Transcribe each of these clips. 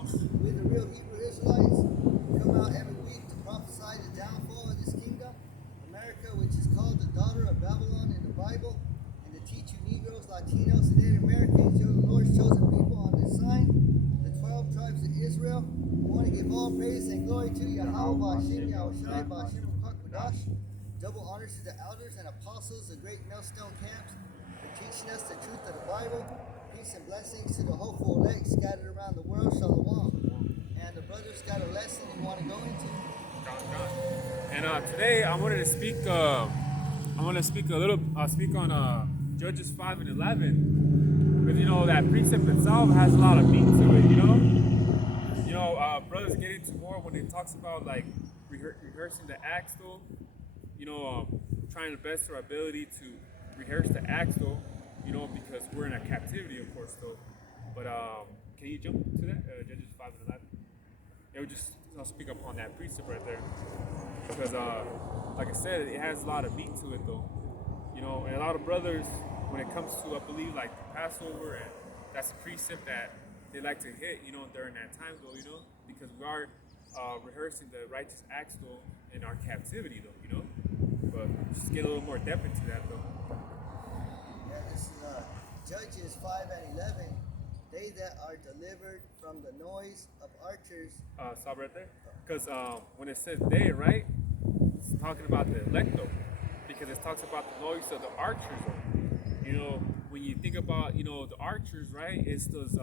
We're the real Hebrew Israelites. We come out every week to prophesy the downfall of this kingdom, America, which is called the daughter of Babylon in the Bible, and to teach you Negroes, Latinos, and Native Americans, you're the Lord's chosen people on this sign, the 12 tribes of Israel. We want to give all praise and glory to Yahweh, Ba'ashim, Yahushai, Ba'ashim, Qudash. Double honors to the elders and apostles, the great millstone camps, for teaching us the truth of the Bible. Peace and blessings to the hopeful elect scattered around the world. Shalom. And the brothers got a lesson you want to go into. And today I wanted to speak. Speak on Judges 5 and 11, because that precept itself has a lot of meat to it. Brothers get into more when it talks about like rehearsing the acts, though. Trying the best of our ability to rehearse the acts, though. Because we're in a captivity, of course, though. But can you jump to that, Judges 5 and 11? I'll speak upon that precept right there, because like I said, it has a lot of meat to it, though. And a lot of brothers, when it comes to, I believe, like the Passover, and that's a precept that they like to hit, during that time, though, because we are rehearsing the righteous acts, though, in our captivity, though, But just get a little more depth into that, though. Yeah, this is Judges 5 and 11. They that are delivered from the noise of archers. Stop right there. Because when it says they, right, it's talking about the elect, though. Because it talks about the noise of the archers, though. When you think about, the archers, right, it's those,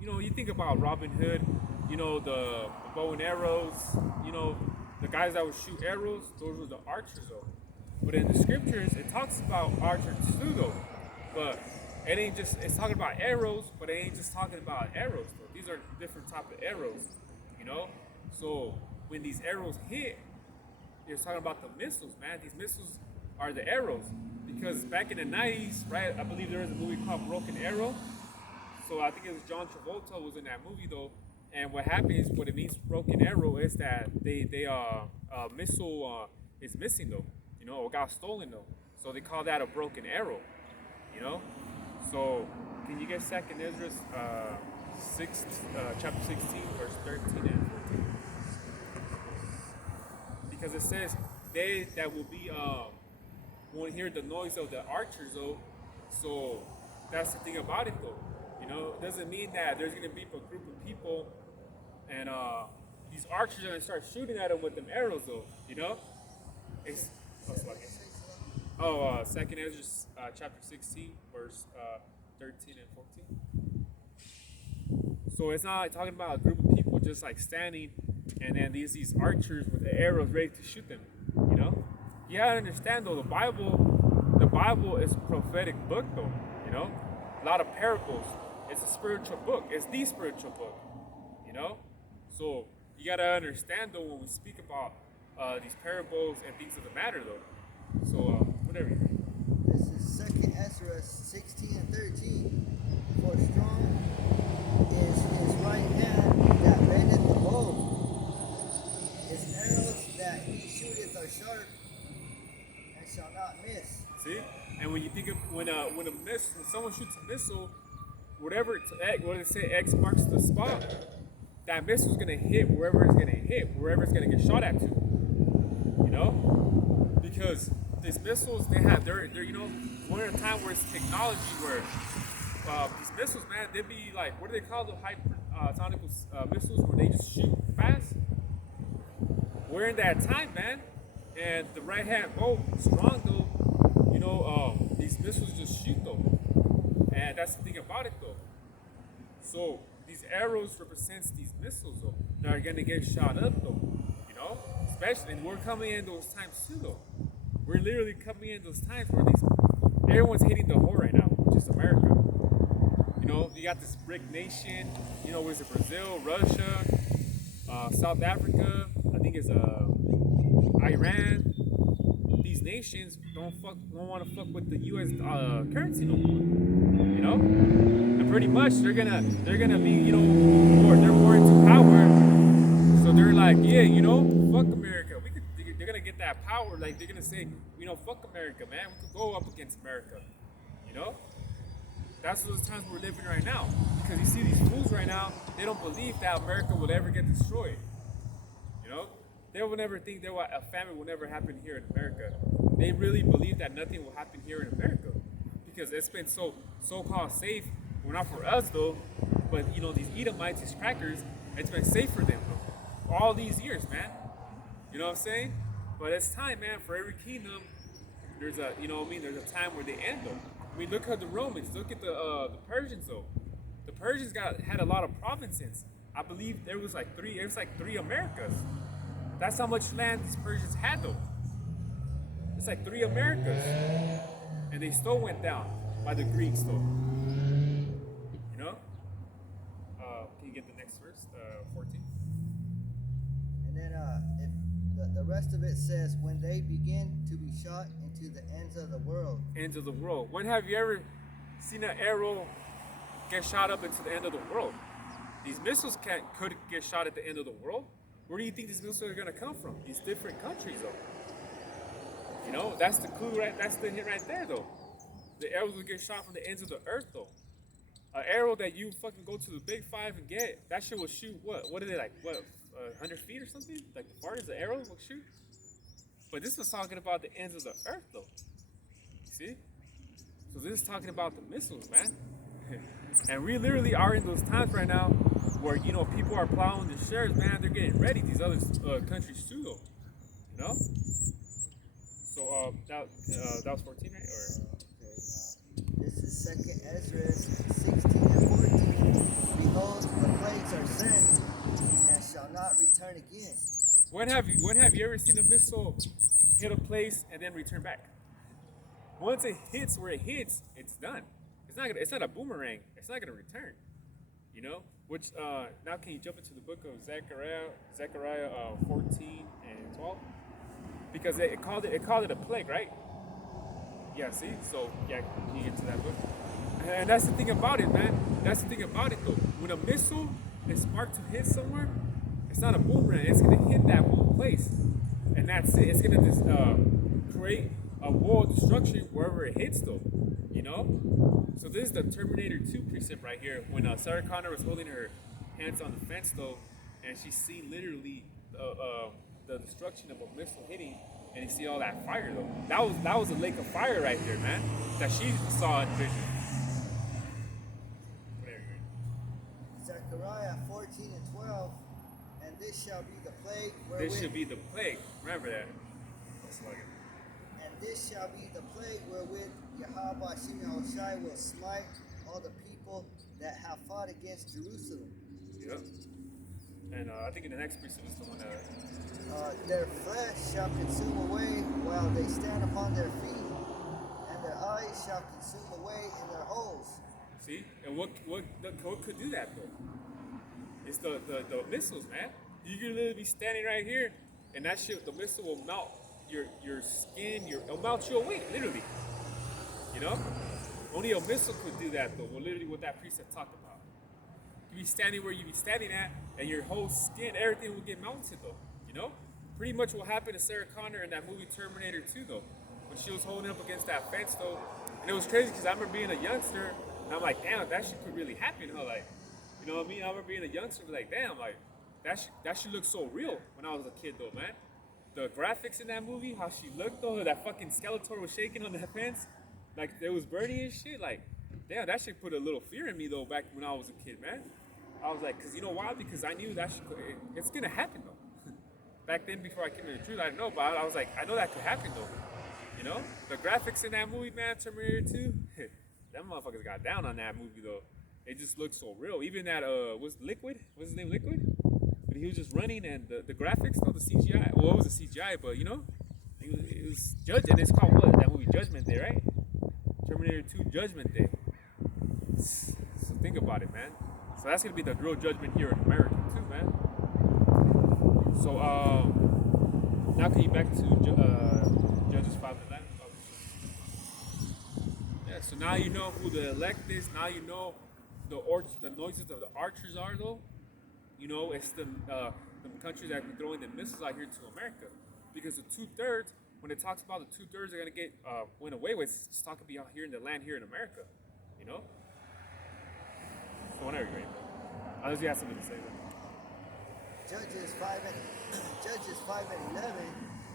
you think about Robin Hood, the bow and arrows, the guys that would shoot arrows, those were the archers, though. But in the scriptures, it talks about archers too, though. But it ain't just, it's talking about arrows, but it ain't just talking about arrows, though. These are different type of arrows, So when these arrows hit, it's talking about the missiles, man. These missiles are the arrows. Because back in the 90s, right, I believe there was a movie called Broken Arrow. So I think it was John Travolta was in that movie, though. And what happens, what it means broken arrow, is that missile is missing, though, or got stolen, though. So they call that a broken arrow, So can you get 2nd Ezra chapter 16, verse 13 and 14? Because it says, they that will be, won't hear the noise of the archers, though. So that's the thing about it, though. It doesn't mean that there's going to be a group of people and these archers are going to start shooting at them with them arrows, though, It's, 2nd Ezra chapter 16, verse 13 and 14. So it's not like talking about a group of people just like standing and then these archers with the arrows ready to shoot them, You gotta understand, though, the Bible is a prophetic book, though, A lot of parables. It's a spiritual book. It's the spiritual book, So you gotta understand, though, when we speak about these parables and things of the matter, though. So whatever you think. This is 2nd Ezra 16 and 13. For strong is his right hand that bendeth the bow. His arrows that he shooteth are sharp and shall not miss. See? And when you think of when someone shoots a missile, what does it say? X marks the spot. That missile's gonna hit wherever it's gonna hit, wherever it's gonna get shot at to. Because these missiles, they're we're in a time where it's technology where these missiles, man, they'd be like, what do they call the hypersonic missiles where they just shoot fast? We're in that time, man, and the right hand bow strong, though. These missiles just shoot, though, and that's the thing about it, though. So these arrows represents these missiles, though, that are gonna get shot up, though. Especially, and we're coming in those times too, though. We're literally coming in those times where everyone's hitting the whore right now, which is America. You got this BRIC nation. Was it Brazil, Russia, South Africa? I think it's Iran. These nations don't want to fuck with the U.S. Currency no more. And pretty much they're gonna be they're more into power. So they're like, yeah, fuck America. They're gonna get that power. Like they're gonna say, fuck America, man. We could go up against America. That's those times we're living right now. Because you see these fools right now, they don't believe that America will ever get destroyed. You know, they will never think that a famine will never happen here in America. They really believe that nothing will happen here in America because it's been so-called safe. Well, not for us though, but you know these Edomites, these crackers, it's been safe for them though, for all these years, man. You know what I'm saying? But it's time, man. For every kingdom, there's a, you know what I mean? There's a time where they end though. I mean, look at the Romans. Look at the Persians though. The Persians had a lot of provinces. I believe there was like three. It was like 3 Americas. That's how much land these Persians had though. It's like 3 Americas, and they still went down by the Greeks though. You know? Can you get the next verse, 14? And then the rest of it says, when they begin to be shot into the ends of the world. Ends of the world. When have you ever seen an arrow get shot up into the end of the world? These missiles could get shot at the end of the world. Where do you think these missiles are gonna come from? These different countries, though. You know, that's the clue, right? That's the hint right there, though. The arrows will get shot from the ends of the earth, though. An arrow that you fucking go to the Big Five and get, that shit will shoot what? What are they like? What? 100 feet or something? Like the farthest the arrow will shoot? But this was talking about the ends of the earth, though. See? So this is talking about the missiles, man. And we literally are in those times right now where, you know, people are plowing the shares, man. They're getting ready. These other countries too, though. You know? So that was 14, right? Or This is 2nd Ezra 16 and 14. Behold, the plagues are sent and shall not return again. When have you ever seen a missile hit a place and then return back? Once it hits where it hits, it's done. It's not a boomerang. It's not gonna return. You know? Which now can you jump into the book of Zechariah 14 and 12? Because it called it a plague, right? Yeah, see? So yeah, can you get to that book? And that's the thing about it, man. That's the thing about it though. When a missile is marked to hit somewhere, it's not a boomerang, it's gonna hit that one place. And that's it. It's gonna just create a wall of destruction wherever it hits though. You know? So this is the Terminator 2 precept right here. When Sarah Connor was holding her hands on the fence though, and she seen literally the destruction of a missile hitting, and you see all that fire though. That was a lake of fire right there, man. That she saw in vision. Zechariah 14 and 12. And this shall be the plague wherewith. This should be the plague. Remember that. Let's look at it. And this shall be the plague wherewith Yahweh Shai will smite all the people that have fought against Jerusalem. Yep. And I think in the next precept is the one that. Their flesh shall consume away while they stand upon their feet, and their eyes shall consume away in their holes. See? And what could do that though? It's the missiles, man. You can literally be standing right here, and that shit, the missile will melt your skin, it'll melt you away, literally. You know? Only a missile could do that though. Well, literally what that precept talked about. You be standing where you be standing at, and your whole skin, everything will get melted though. You know? Pretty much what happened to Sarah Connor in that movie Terminator 2 though. When she was holding up against that fence though. And it was crazy because I remember being a youngster, and I'm like, damn, that shit could really happen, huh? Like, you know what I mean? I remember being a youngster, like, damn, like, that shit looked so real when I was a kid though, man. The graphics in that movie, how she looked though, that fucking Skeletor was shaking on that fence, like it was burning and shit, like, damn, that shit put a little fear in me though back when I was a kid, man. I was like, cause you know why? Because I knew that shit it's gonna happen though. Back then, before I came to the truth, I didn't know, but I was like, I know that could happen though. You know? The graphics in that movie, man, Terminator 2, them motherfuckers got down on that movie though. It just looked so real. Even that, was Liquid? What's his name, Liquid? But he was just running, and the graphics though, the CGI, well, it was a CGI, but you know, it was and it's called what? That movie Judgment Day, right? Terminator 2 Judgment Day. So think about it, man. So that's gonna be the real judgment here in America too, man. So now can you back to Judges 5 and 11? Yeah, so now you know who the elect is. Now you know the noises of the archers are though. You know, it's the countries that are throwing the missiles out here to America. Because the 2/3, when it talks about the 2/3 are gonna get went away with, it's just talking about here in the land here in America. You know? So whenever you're ready. Unless you have something to say. Judges 5 and Judges 5 and 11,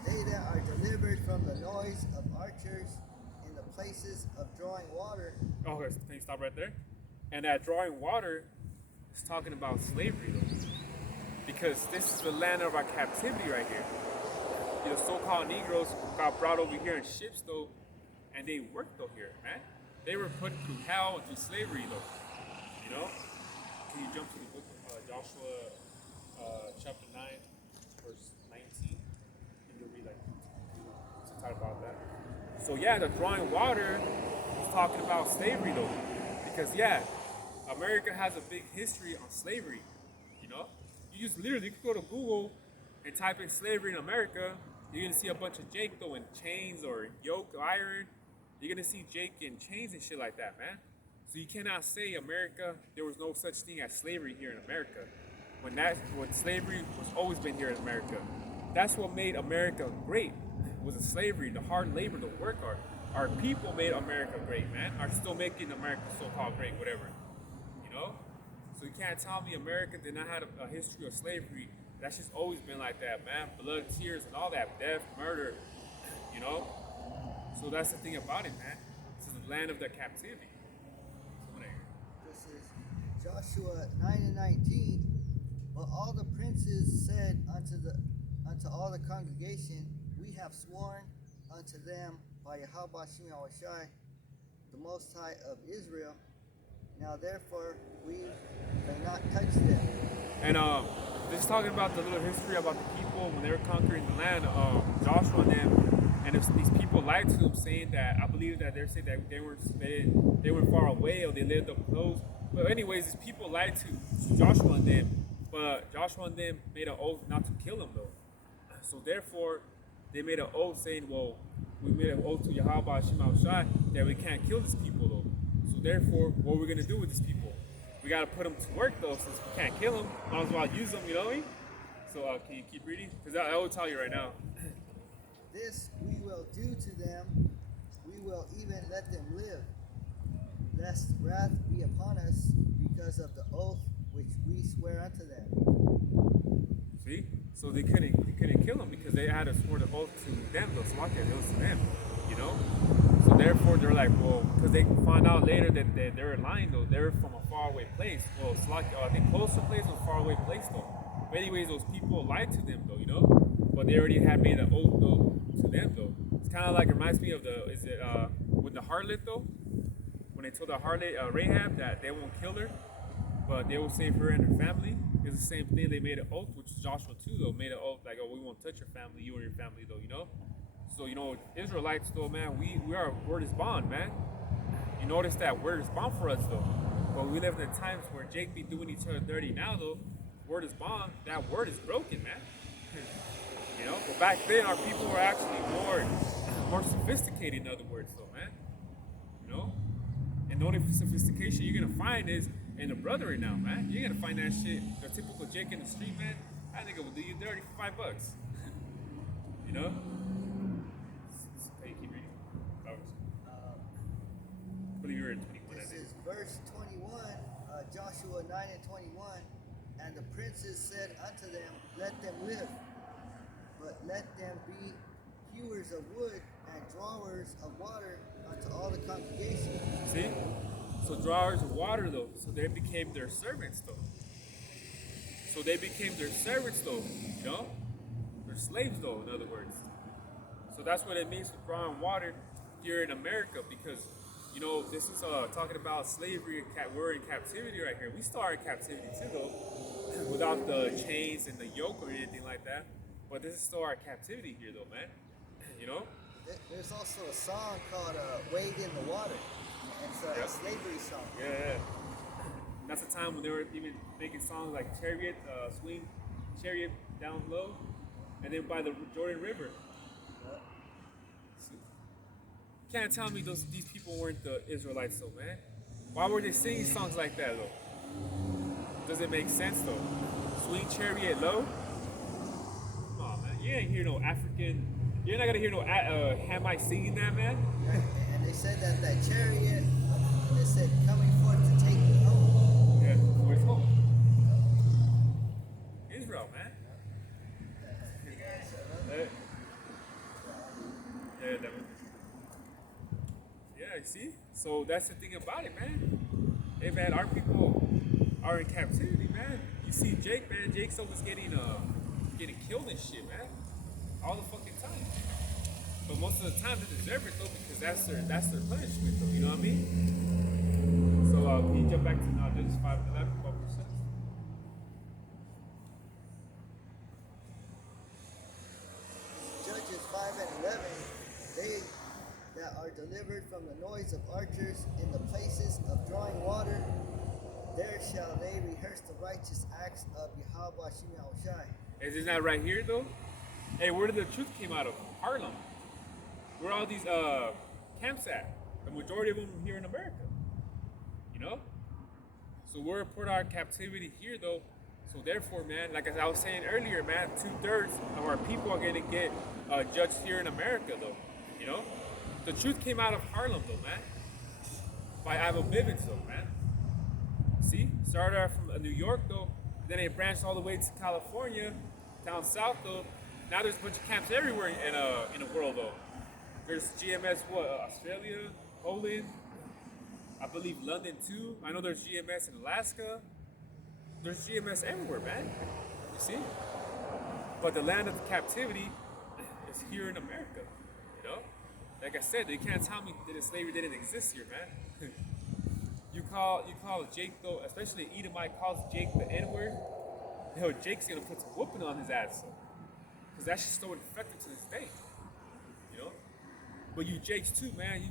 they that are delivered from the noise of archers in the places of drawing water. Okay, so can you stop right there? And that drawing water is talking about slavery, though. Because this is the land of our captivity right here. The so-called Negroes got brought over here in ships, though, and they worked, though, here, man. They were put through hell and through slavery, though. You know? Can you jump to the book of Joshua chapter 9, verse 19? And you'll read, like, some talk about that. So, yeah, the drawing water is talking about slavery, though. Because, yeah, America has a big history on slavery, you know? You could go to Google and type in slavery in America. You're gonna see a bunch of Jake though in chains or yoke iron. You're gonna see Jake in chains and shit like that, man. So you cannot say America, there was no such thing as slavery here in America. When slavery was always been here in America. That's what made America great, was the slavery, the hard labor, the work hard. Our people made America great, man. Are still making America so-called great, whatever. You know? So you can't tell me America did not have a history of slavery. That's just always been like that, man. Blood, tears, and all that. Death, murder, you know? So that's the thing about it, man. This is the land of the captivity. This is Joshua 9 and 19. But all the princes said unto all the congregation, we have sworn unto them by Yahweh Shem Yahushai, the Most High of Israel. Now therefore we may not touch them. And just talking about the little history about the people when they were conquering the land, Joshua and them, and these people lied to them, saying that I believe that they're saying that they were far away or they lived up close. But anyways, these people lied to Joshua and them, but Joshua and them made an oath not to kill them though. So therefore, they made an oath saying, well, we made an oath to Yahweh Shem Yahushai that we can't kill these people though. So therefore, what are we gonna do with these people? We gotta put them to work though, since we can't kill them. Might as well use them, you know what I mean? So can you keep reading? Because I will tell you right now. This we will do to them, we will even let them live, lest wrath be upon us because of the oath which we swear unto them. See? So they couldn't kill them because they had to swear the oath to them though. So it was to them, you know? So therefore they're like, well, because they find out later that they're lying though. They're from a faraway place. Well, it's like I think closer place or faraway place though. But anyways, those people lied to them though, you know. But they already had made an oath though to them though. It's kind of like reminds me of with the harlot though, when they told the harlot Rahab that they won't kill her, but they will save her and her family. It's the same thing. They made an oath, which Joshua too though made an oath like, oh, we won't touch your family, you and your family though, you know. So, you know, Israelites, though, man, we are word is bond, man. You notice that word is bond for us, though. But we live in times where Jake be doing each other dirty now, though. Word is bond. That word is broken, man. You know, but back then, our people were actually more sophisticated, in other words, though, man. You know? And the only sophistication you're going to find is in the brethren now, man. You're going to find that shit, the typical Jake in the street, man. That nigga will do you dirty for $5. You know? This is verse 21, Joshua 9 and 21. And the princes said unto them, let them live, but let them be hewers of wood and drawers of water unto all the congregation. See? So drawers of water though. So they became their servants though. You know? They're slaves though, in other words. So that's what it means to drawing water here in America, because you know, this is talking about slavery. We're in captivity right here. We still are in captivity too, though, without the chains and the yoke or anything like that. But this is still our captivity here, though, man. You know? There's also a song called Wade in the Water. It's a slavery song. Yeah. That's the time when they were even making songs like Chariot, Swing Chariot Down Low, and then by the Jordan River. Can't tell me these people weren't the Israelites though, man. Why were they singing songs like that though? Does it make sense though? Swing Chariot Low? Come on, man. You ain't hear no African. You're not gonna hear no Hamite singing that, man. And they said that chariot, they said coming forth to take me home. Yeah, where's home? see? So that's the thing about it, man. Hey, man, our people are in captivity, man. You see Jake, man. Jake's always getting killed and shit, man. All the fucking time. But most of the time they deserve it though because that's their punishment though. You know what I mean? So can you jump back to Judges 5:11? What percent? Judges 5 and 11, they that are delivered from the noise of archers in the places of drawing water, there shall they rehearse the righteous acts of Yahweh Shem Yahushai. Isn't that right here though? Hey, where did the truth came out of? Harlem. Where all these camps at? The majority of them here in America. You know? So we're put our captivity here though. So therefore, man, like as I was saying earlier, man, 2/3 of our people are gonna get judged here in America though. You know? The truth came out of Harlem though, man. By Ivo Bivens though, man. See? Started out from New York though. Then it branched all the way to California, down south though. Now there's a bunch of camps everywhere in the world though. There's GMS Australia, Poland, I believe London too. I know there's GMS in Alaska. There's GMS everywhere, man. You see? But the land of the captivity is here in America. You know? Like I said, you can't tell me that slavery didn't exist here, man. You call Jake though, especially Edomite calls Jake the N-word. Yo, Jake's gonna put some whooping on his ass. Because that shit's still infected to this day. You know? But you Jakes too, man.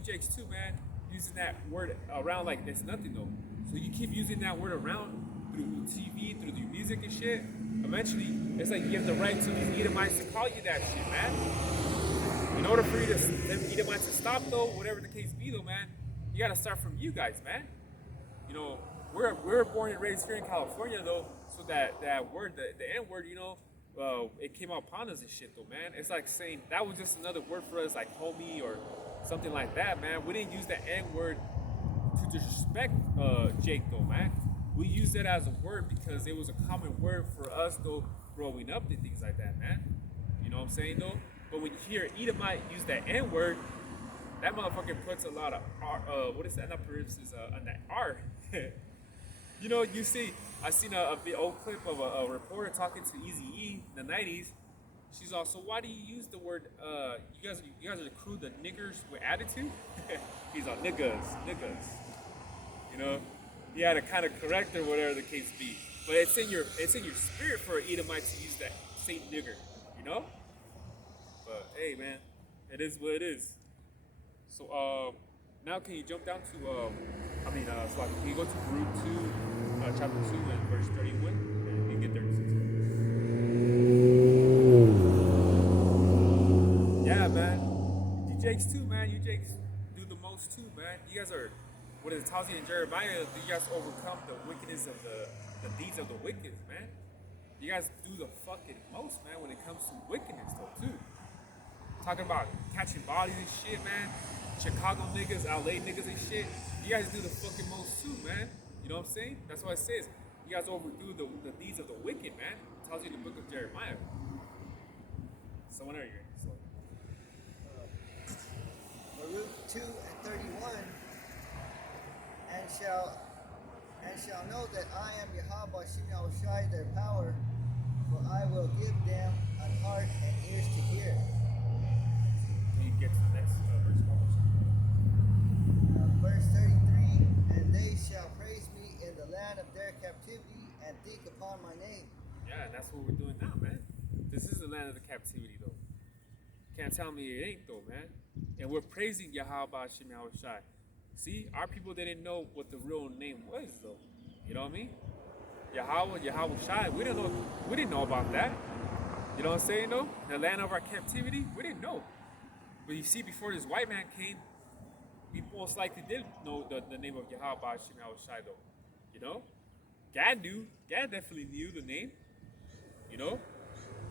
Using that word around like it's nothing though. So you keep using that word around through TV, through the music and shit. Eventually, it's like you have the right to these Edomites to call you that shit, man. In order for you to them Edomites to stop though, whatever the case be though, man, you gotta start from you guys, man. You know, we're born and raised here in California though, so that word, the N word, you know, it came out upon us and shit though, man. It's like saying that was just another word for us, like homie or something like that, man. We didn't use the N word to disrespect Jake though, man. We used it as a word because it was a common word for us though, growing up and things like that, man. You know what I'm saying though? But when you hear Edomite use that N word, that motherfucker puts a lot of R, what is that? Not parentheses, on that R. You know, you see, I seen a old clip of a reporter talking to Eazy-E in the 90s. She's also, why do you use the word, you guys are the crew, the niggers with attitude? He's all, niggas. You know, he had to kind of correct her, whatever the case be. But it's in your spirit for an Edomite to use that, say nigger, you know? But hey, man, it is what it is. So, now can you jump down to, so can you go to Baruch 2, chapter 2 and verse 31? And you get 36. Yeah, man. You Jakes too, man. You Jakes do the most too, man. You guys are, what is it, Tazi and Jeremiah, you guys overcome the wickedness of the deeds of the wicked, man. You guys do the fucking most, man, when it comes to wickedness, though, too. Talking about catching bodies and shit, man. Chicago niggas, LA niggas and shit. You guys do the fucking most, too, man. You know what I'm saying? That's why it says you guys overdo the deeds of the wicked, man. It tells you in the book of Jeremiah. So when are you? So. Baruch 2 and 31, and shall know that I am Yahweh Shem Yahushai, their power, for I will give them an heart and ears to hear. Can you get to the next verse? Verse 33, and they shall praise me in the land of their captivity and think upon my name. Yeah, and that's what we're doing now, man. This is the land of the captivity, though. Can't tell me it ain't, though, man. And we're praising Yahweh Shem Yahushai. See, our people didn't know what the real name was, though. You know what I mean? Yahweh Shai. We didn't know about that. You know what I'm saying, though? The land of our captivity, we didn't know. But you see, before this white man came, we most likely did know the name of Yahweh Shem Yahushai, though. You know? Gad knew. Gad definitely knew the name. You know?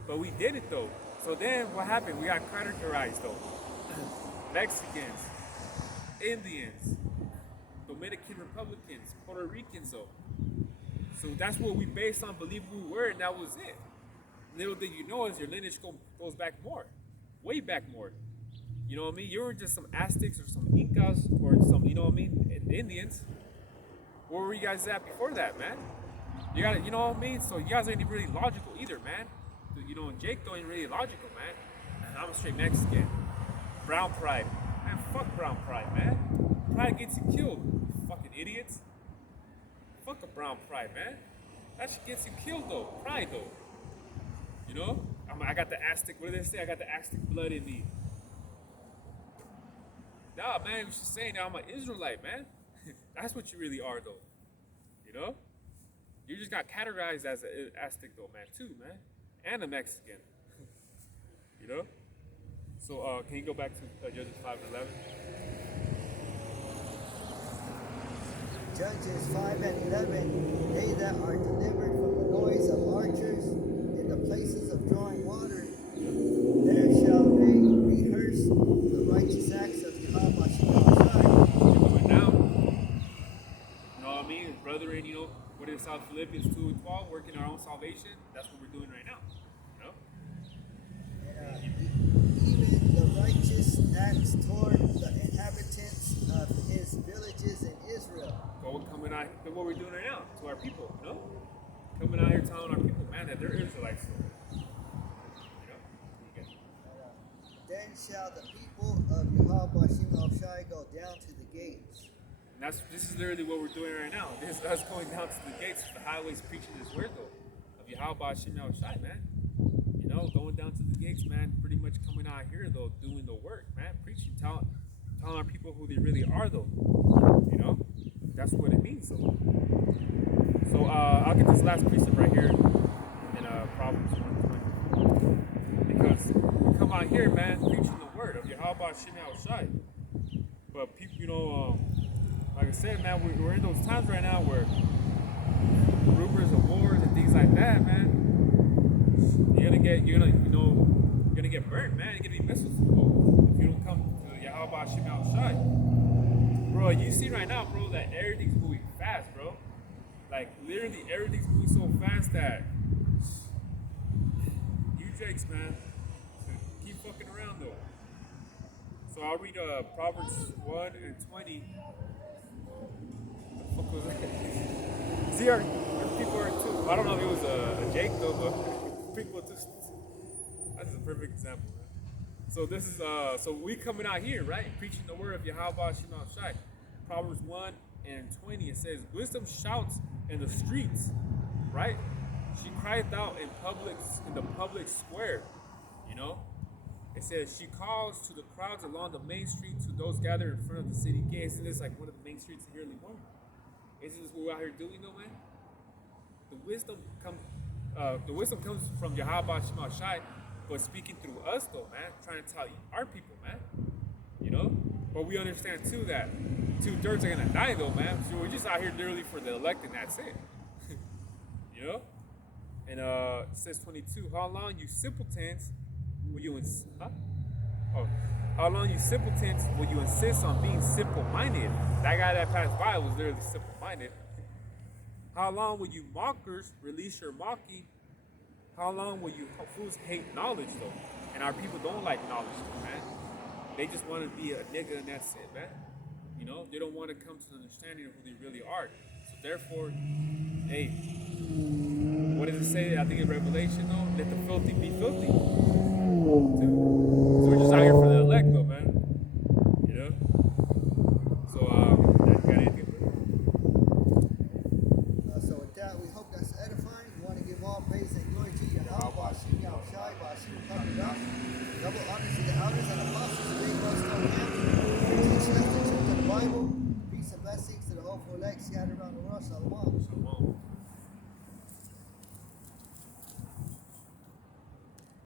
But we didn't, though. So then what happened? We got categorized, though. Mexicans, Indians, Dominican Republicans, Puerto Ricans, though. So that's what we based on believe we were, and that was it. Little did you know is your lineage goes back more. Way back more. You know what I mean? You were just some Aztecs or some Incas or some, you know what I mean, Indians. Where were you guys at before that, man? You got, you know what I mean? So you guys ain't really logical either, man. You know, and Jake though ain't really logical, man. I'm a straight Mexican. Brown pride, man. Fuck brown pride, man. Pride gets you killed, you fucking idiots. Fuck a brown pride, man. That shit gets you killed though. Pride though. You know? I got the Aztec. What do they say? I got the Aztec blood in me. Nah, man. You should say now I'm an Israelite, man. That's what you really are though. You know? You just got categorized as an Aztec though, man, too, man. And a Mexican. You know? So, can you go back to Judges 5:11? Judges 5:11. They that are delivered from the noise of archers in the places of drawing water, there shall they rehearse the righteous acts of Yahweh Shai. Going down. You know what I mean? Brethren, you know, what is South Philippians 2:12, working our own salvation? That's what we're doing right now. You know? Even the righteous acts toward the inhabitants of his villages in Israel. Coming out, look what we're doing right now to our people, you know? Coming out here telling our people, man, that they're Israelites. You know? Then shall the people of Yahweh Shai Shai go down to the gates. And this is literally what we're doing right now. This is us going down to the gates, the highways, preaching this word though of Yahweh Shai, man. You know, going down to the gates, man. Pretty much coming out here though, doing the work, man. Preaching, telling our people who they really are though. You know, that's what it means though. So I'll get this last precept right here in Proverbs 1:20, because we come out here, man, preaching the word of Yahweh Shai. But people, you know. Like I said, man, we're in those times right now where rumors of wars and things like that, man. You're gonna get burnt, man. You're gonna be missiles if you don't come to Yahweh Shai. Bro, you see right now, bro, that everything's moving fast, bro. Like literally everything's moving so fast that you Jakes, man, keep fucking around though. So I'll read Proverbs 1:20. See, our people are too. I don't know if it was a Jake though, but people just. That's a perfect example, right? So this is so we coming out here, right, preaching the word of Yahweh Shai. Proverbs 1:20. It says, "Wisdom shouts in the streets, right? She crieth out in the public square, you know." It says she calls to the crowds along the main street, to those gathered in front of the city gate. Isn't this like one of the main streets here in Lemoore? Isn't this what we're out here doing, though, man? The wisdom comes from Yahweh Shai, but speaking through us, though, man, trying to tell our people, man. You know, but we understand too that 2/3 are gonna die, though, man. So we're just out here literally for the elect, and that's it. You know, and it says 22. How long, you simpletons, will you How long, you simpletons, will you insist on being simple-minded? That guy that passed by was literally simple-minded. How long will you mockers release your mocking? How long will you fools hate knowledge, though? And our people don't like knowledge, man. They just want to be a nigga and that's it, man. You know, they don't want to come to the understanding of who they really are. So therefore, hey, what does it say? I think in Revelation, though, let the filthy be filthy. So we're just out here for the elect, though, man. You know? So, you got anything for So with that, we hope that's edifying. We want to give all praise and glory to Yahweh Shai, double honor to the elders and apostles who make us know him, teaching us the truth of the Bible. Peace and blessings to the hopeful elect scattered around the world. Shalom. Shalom.